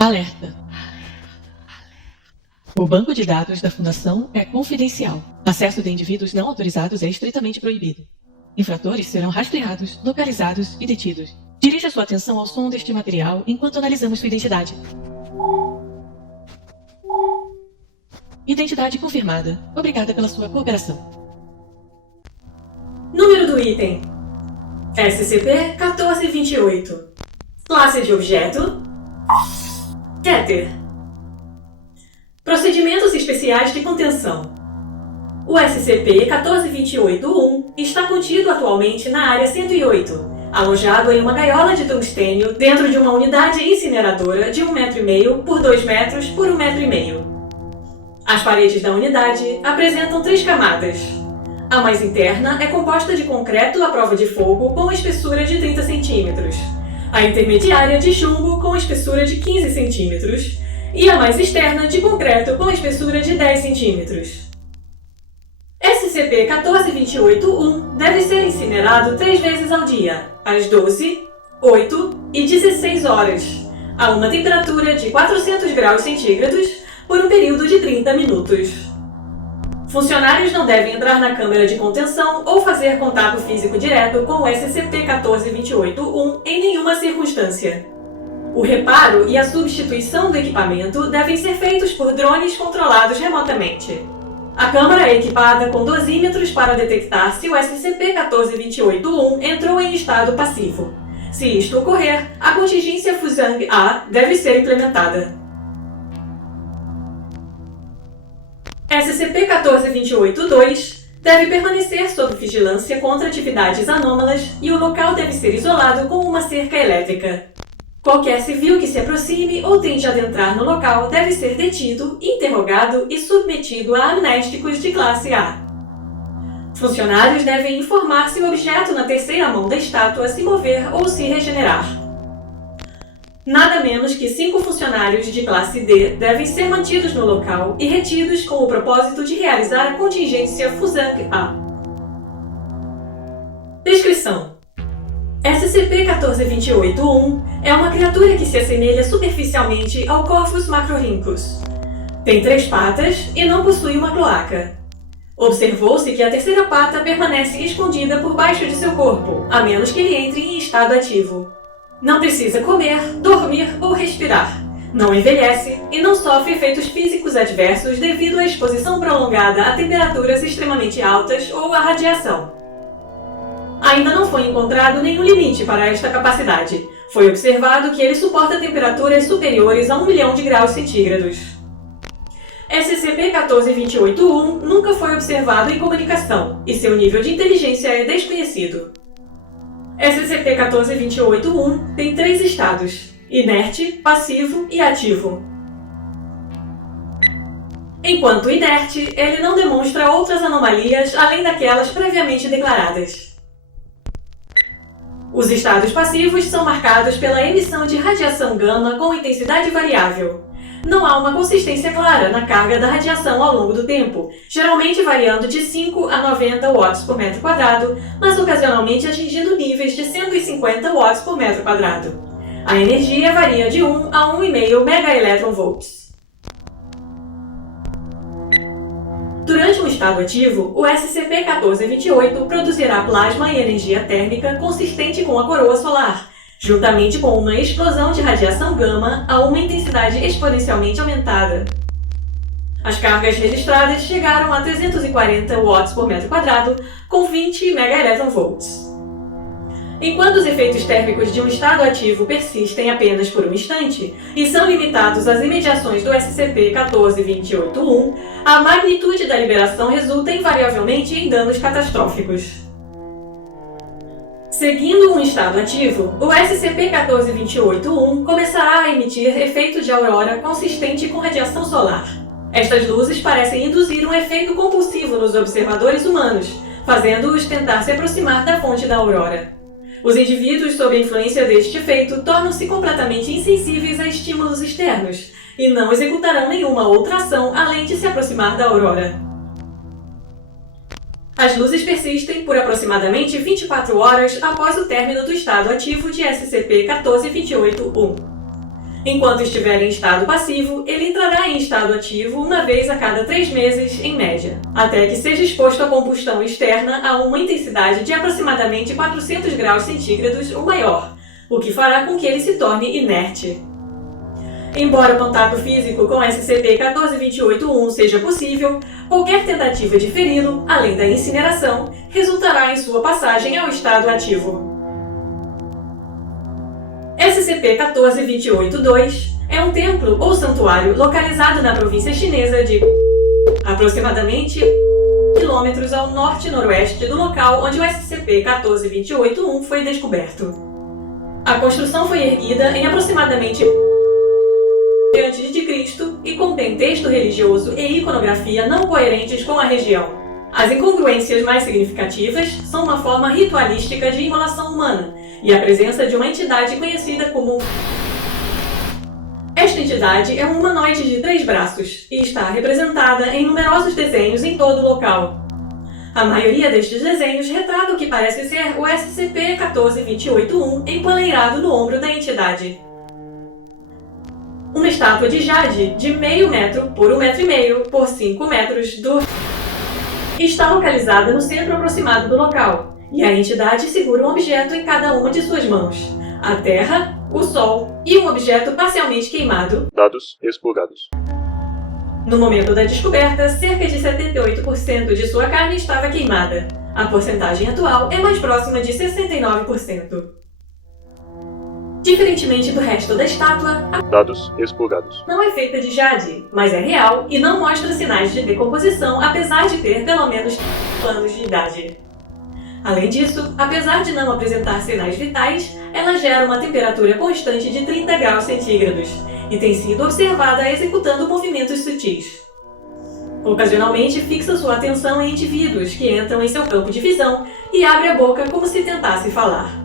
Alerta! O banco de dados da Fundação é confidencial. Acesso de indivíduos não autorizados é estritamente proibido. Infratores serão rastreados, localizados e detidos. Dirija sua atenção ao som deste material enquanto analisamos sua identidade. Identidade confirmada. Obrigada pela sua cooperação. Número do item: SCP-1428. Classe de objeto: Tether. Procedimentos especiais de contenção. O SCP-1428-1 está contido atualmente na Área 108, alojado em uma gaiola de tungstênio dentro de uma unidade incineradora de 1,5 m por 2 metros por 1,5 m. As paredes da unidade apresentam 3 camadas. A mais interna é composta de concreto à prova de fogo com espessura de 30 cm, a intermediária de chumbo com espessura de 15 cm e a mais externa de concreto com espessura de 10 cm. SCP-1428-1 deve ser incinerado 3 vezes ao dia, às 12, 8 e 16 horas, a uma temperatura de 400 graus centígrados por um período de 30 minutos. Funcionários não devem entrar na câmara de contenção ou fazer contato físico direto com o SCP-1428-1 em nenhuma circunstância. O reparo e a substituição do equipamento devem ser feitos por drones controlados remotamente. A câmara é equipada com dosímetros para detectar se o SCP-1428-1 entrou em estado passivo. Se isto ocorrer, a contingência Fuzang-A deve ser implementada. SCP-1428-2 deve permanecer sob vigilância contra atividades anômalas e o local deve ser isolado com uma cerca elétrica. Qualquer civil que se aproxime ou tente adentrar no local deve ser detido, interrogado e submetido a amnésticos de classe A. Funcionários devem informar se o objeto na terceira mão da estátua se mover ou se regenerar. Nada menos que 5 funcionários de classe D devem ser mantidos no local e retidos com o propósito de realizar a contingência Fuzang-A. Descrição: SCP-1428-1 é uma criatura que se assemelha superficialmente ao Corvus macrorhynchus. Tem 3 patas e não possui uma cloaca. Observou-se que a terceira pata permanece escondida por baixo de seu corpo, a menos que ele entre em estado ativo. Não precisa comer, dormir ou respirar. Não envelhece e não sofre efeitos físicos adversos devido à exposição prolongada a temperaturas extremamente altas ou à radiação. Ainda não foi encontrado nenhum limite para esta capacidade. Foi observado que ele suporta temperaturas superiores a 1 milhão de graus centígrados. SCP-1428-1 nunca foi observado em comunicação, e seu nível de inteligência é desconhecido. SCP-1428-1 tem 3 estados: inerte, passivo e ativo. Enquanto inerte, ele não demonstra outras anomalias além daquelas previamente declaradas. Os estados passivos são marcados pela emissão de radiação gama com intensidade variável. Não há uma consistência clara na carga da radiação ao longo do tempo, geralmente variando de 5 a 90 watts por metro quadrado, mas ocasionalmente atingindo níveis de 150 watts por metro quadrado. A energia varia de 1 a 1,5 megaelectronvolts. Durante um estado ativo, o SCP-1428 produzirá plasma e energia térmica consistente com a coroa solar, juntamente com uma explosão de radiação gama a uma intensidade exponencialmente aumentada. As cargas registradas chegaram a 340 watts por metro quadrado, com 20 megaelectronvolts. Enquanto os efeitos térmicos de um estado ativo persistem apenas por um instante e são limitados às imediações do SCP-1428-1, a magnitude da liberação resulta invariavelmente em danos catastróficos. Seguindo um estado ativo, o SCP-1428-1 começará a emitir efeito de aurora consistente com radiação solar. Estas luzes parecem induzir um efeito compulsivo nos observadores humanos, fazendo-os tentar se aproximar da fonte da aurora. Os indivíduos sob a influência deste efeito tornam-se completamente insensíveis a estímulos externos e não executarão nenhuma outra ação além de se aproximar da aurora. As luzes persistem por aproximadamente 24 horas após o término do estado ativo de SCP-1428-1. Enquanto estiver em estado passivo, ele entrará em estado ativo uma vez a cada 3 meses, em média, até que seja exposto à combustão externa a uma intensidade de aproximadamente 400 graus centígrados ou maior, o que fará com que ele se torne inerte. Embora o contato físico com SCP-14281 seja possível, qualquer tentativa de feri-lo, além da incineração, resultará em sua passagem ao estado ativo. SCP-14282 é um templo ou santuário localizado na província chinesa de aproximadamente quilômetros ao norte-noroeste do local onde o SCP-14281 foi descoberto. A construção foi erguida em aproximadamente antes de Cristo e contém texto religioso e iconografia não coerentes com a região. As incongruências mais significativas são uma forma ritualística de imolação humana e a presença de uma entidade conhecida como... Esta entidade é um humanoide de 3 braços e está representada em numerosos desenhos em todo o local. A maioria destes desenhos retrata o que parece ser o SCP-14281 empoleirado no ombro da entidade. Uma estátua de jade de meio metro por 1,5 metro por 5 metros está localizada no centro aproximado do local, e a entidade segura um objeto em cada uma de suas mãos: a Terra, o Sol e um objeto parcialmente queimado. Dados expurgados. No momento da descoberta, cerca de 78% de sua carne estava queimada. A porcentagem atual é mais próxima de 69%. Diferentemente do resto da estátua, Dados expurgados. não é feita de jade, mas é real e não mostra sinais de decomposição, apesar de ter pelo menos 5 anos de idade. Além disso, apesar de não apresentar sinais vitais, ela gera uma temperatura constante de 30 graus centígrados e tem sido observada executando movimentos sutis. Ocasionalmente fixa sua atenção em indivíduos que entram em seu campo de visão e abre a boca como se tentasse falar.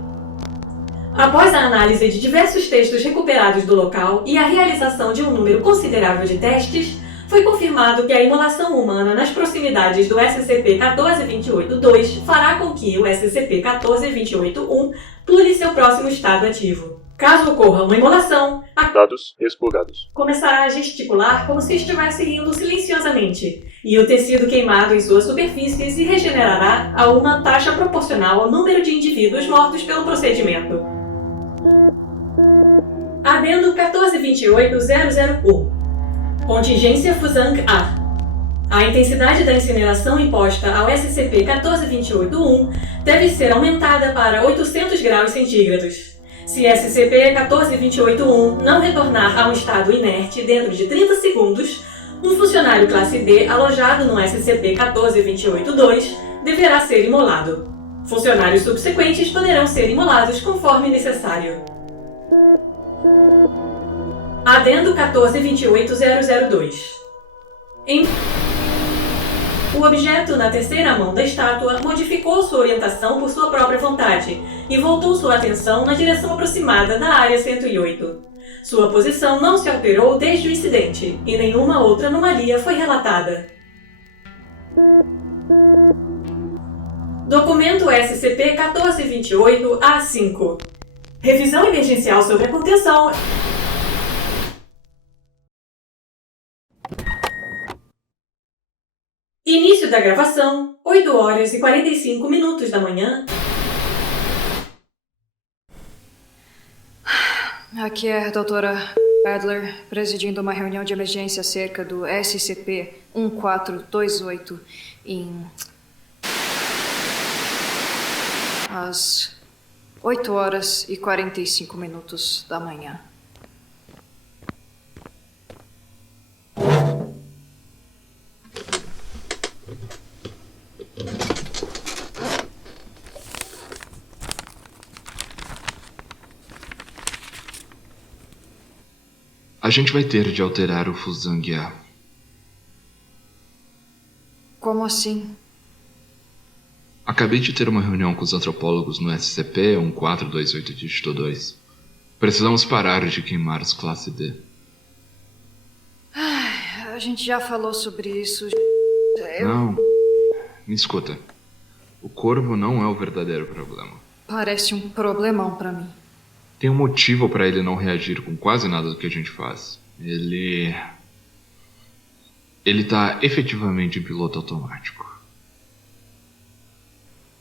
Após a análise de diversos textos recuperados do local e a realização de um número considerável de testes, foi confirmado que a imolação humana nas proximidades do SCP-14282 fará com que o SCP-14281 pule seu próximo estado ativo. Caso ocorra uma imolação, a Dados expurgados. começará a gesticular como se estivesse rindo silenciosamente, e o tecido queimado em suas superfícies se regenerará a uma taxa proporcional ao número de indivíduos mortos pelo procedimento. Adendo 1428001. Contingência Fuzang-A. A intensidade da incineração imposta ao SCP-14281 deve ser aumentada para 800 graus centígrados. Se SCP-14281 não retornar a um estado inerte dentro de 30 segundos, um funcionário classe D alojado no SCP-14282 deverá ser imolado. Funcionários subsequentes poderão ser imolados conforme necessário. Adendo 1428002. O objeto na terceira mão da estátua modificou sua orientação por sua própria vontade e voltou sua atenção na direção aproximada da Área 108. Sua posição não se alterou desde o incidente e nenhuma outra anomalia foi relatada. Documento SCP-1428-A5. Revisão emergencial sobre a contenção. Início da gravação, 8 horas e 45 minutos da manhã. Aqui é a doutora Adler, presidindo uma reunião de emergência acerca do SCP-1428 em... às 8 horas e 45 minutos da manhã. A gente vai ter de alterar o Fuzang-A. Como assim? Acabei de ter uma reunião com os antropólogos no SCP-1428-2. Precisamos parar de queimar os classe D. A gente já falou sobre isso. Não. Me escuta. O corvo não é o verdadeiro problema. Parece um problemão pra mim. Tem um motivo para ele não reagir com quase nada do que a gente faz. Ele tá efetivamente em piloto automático.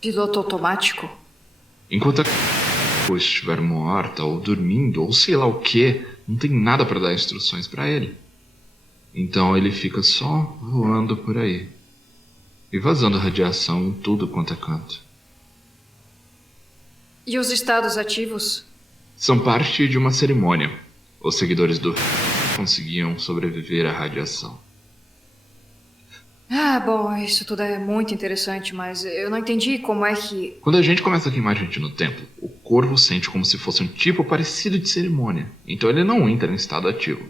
Piloto automático? Enquanto a estiver morta ou dormindo ou sei lá o que, não tem nada para dar instruções para ele. Então ele fica só voando por aí e vazando radiação em tudo quanto é canto. E os estados ativos? São parte de uma cerimônia. Os seguidores do conseguiam sobreviver à radiação. Ah, bom, isso tudo é muito interessante, mas eu não entendi como é que... Quando a gente começa a queimar gente no templo, o corvo sente como se fosse um tipo parecido de cerimônia. Então ele não entra em estado ativo.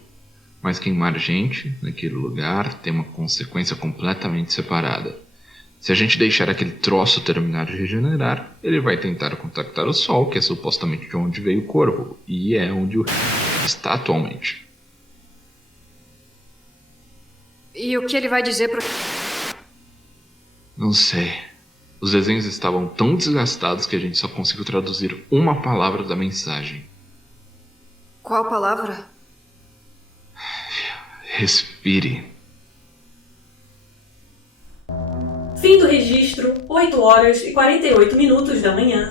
Mas queimar gente naquele lugar tem uma consequência completamente separada. Se a gente deixar aquele troço terminar de regenerar, ele vai tentar contactar o Sol, que é supostamente de onde veio o corvo, e é onde o está atualmente. E o que ele vai dizer pro... Não sei. Os desenhos estavam tão desgastados que a gente só conseguiu traduzir uma palavra da mensagem. Qual palavra? Respire. Fim do registro, 8 horas e 48 minutos da manhã.